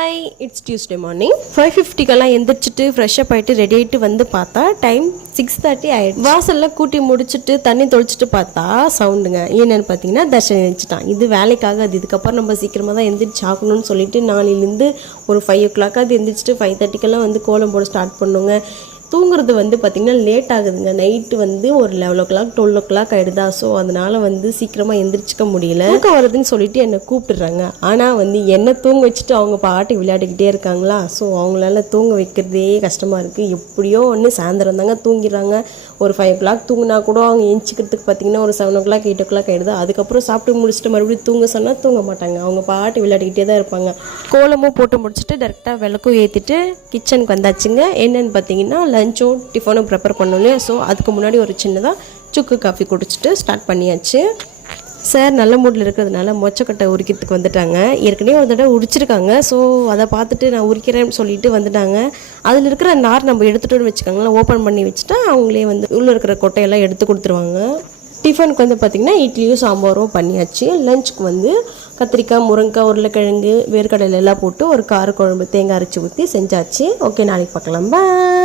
Hi, it's Tuesday morning 5:50க்கெல்லாம் எந்திரிச்சிட்டு fresh up ஆகிட்டு ரெடி ஆகிட்டு வந்து பார்த்தா டைம் 6:30 ஆகிடுச்சு. வாசலில் கூட்டி முடிச்சுட்டு தண்ணி தொளிச்சிட்டு பார்த்தா சவுண்டுங்க. என்னென்னு பார்த்தீங்கன்னா தர்ஷன் எழுந்திரிச்சிட்டான். இது வேலைக்காக அது இதுக்கப்புறம் நம்ம சீக்கிரமாக தான் எந்திரிச்சு ஆகணும்னு சொல்லிட்டு நாளையிலேருந்து ஒரு 5 o'clock அது எந்திரிச்சிட்டு 5:30க்கெல்லாம் வந்து கோலம் போட ஸ்டார்ட் பண்ணுங்க. தூங்குறது வந்து பார்த்திங்கன்னா லேட் ஆகுதுங்க. நைட்டு வந்து ஒரு 11 o'clock 12 o'clock ஆகிடுதா. ஸோ அதனால் வந்து சீக்கிரமாக எந்திரிச்சிக்க முடியல. தூக்கம் வருதுன்னு சொல்லிட்டு என்னை கூப்பிட்டுறாங்க. ஆனால் வந்து என்னை தூங்க வச்சுட்டு அவங்க பாட்டி விளையாடிக்கிட்டே இருக்காங்களா. ஸோ அவங்களால தூங்க வைக்கிறதே கஷ்டமாக இருக்குது. எப்படியோ ஒன்று சாயந்தரம் தாங்க தூங்கிடுறாங்க. ஒரு 5 o'clock தூங்கினா கூட அவங்க எந்திக்கிறதுக்கு பார்த்திங்கன்னா ஒரு 7 o'clock 8 o'clock ஆகிடுது. அதுக்கப்புறம் சாப்பிட்டு முடிச்சுட்டு மறுபடியும் தூங்க சொன்னால் தூங்க மாட்டாங்க. அவங்க பாட்டி விளையாடிக்கிட்டே தான் இருப்பாங்க. கோலமும் போட்டு முடிச்சுட்டு டேரெக்டாக விளக்கும் ஏற்றிட்டு கிச்சனுக்கு வந்தாச்சுங்க. என்னென்னு பார்த்தீங்கன்னா லஞ்சும் டிஃபனும் ப்ரிப்பேர் பண்ணோம். ஸோ அதுக்கு முன்னாடி ஒரு சின்னதாக சுக்கு காஃபி குடிச்சிட்டு ஸ்டார்ட் பண்ணியாச்சு. சார் நல்ல மூடில் இருக்கிறதுனால மொச்சக்கட்டை உரிக்கிறதுக்கு வந்துட்டாங்க. ஏற்கனவே ஒரு தடவை உரிச்சிருக்காங்க. ஸோ அதை பார்த்துட்டு நான் உரிக்கிறேன்னு சொல்லிட்டு வந்துட்டாங்க. அதில் இருக்கிற நார் நம்ம எடுத்துகிட்டு வச்சுக்கோங்களேன். ஓப்பன் பண்ணி வச்சுட்டா அவங்களே வந்து உள்ளே இருக்கிற கொட்டையெல்லாம் எடுத்து கொடுத்துருவாங்க. டிஃபனுக்கு வந்து பார்த்திங்கன்னா இட்லியும் சாம்பாரும் பண்ணியாச்சு. லஞ்சுக்கு வந்து கத்திரிக்காய், முருங்கைக்காய், உருளைக்கிழங்கு, வேர்க்கடலை எல்லாம் போட்டு ஒரு கார குழம்பு தேங்காய் அரைச்சி ஊற்றி செஞ்சாச்சு. ஓகே, நாளைக்கு பார்க்கலாம். பாய்.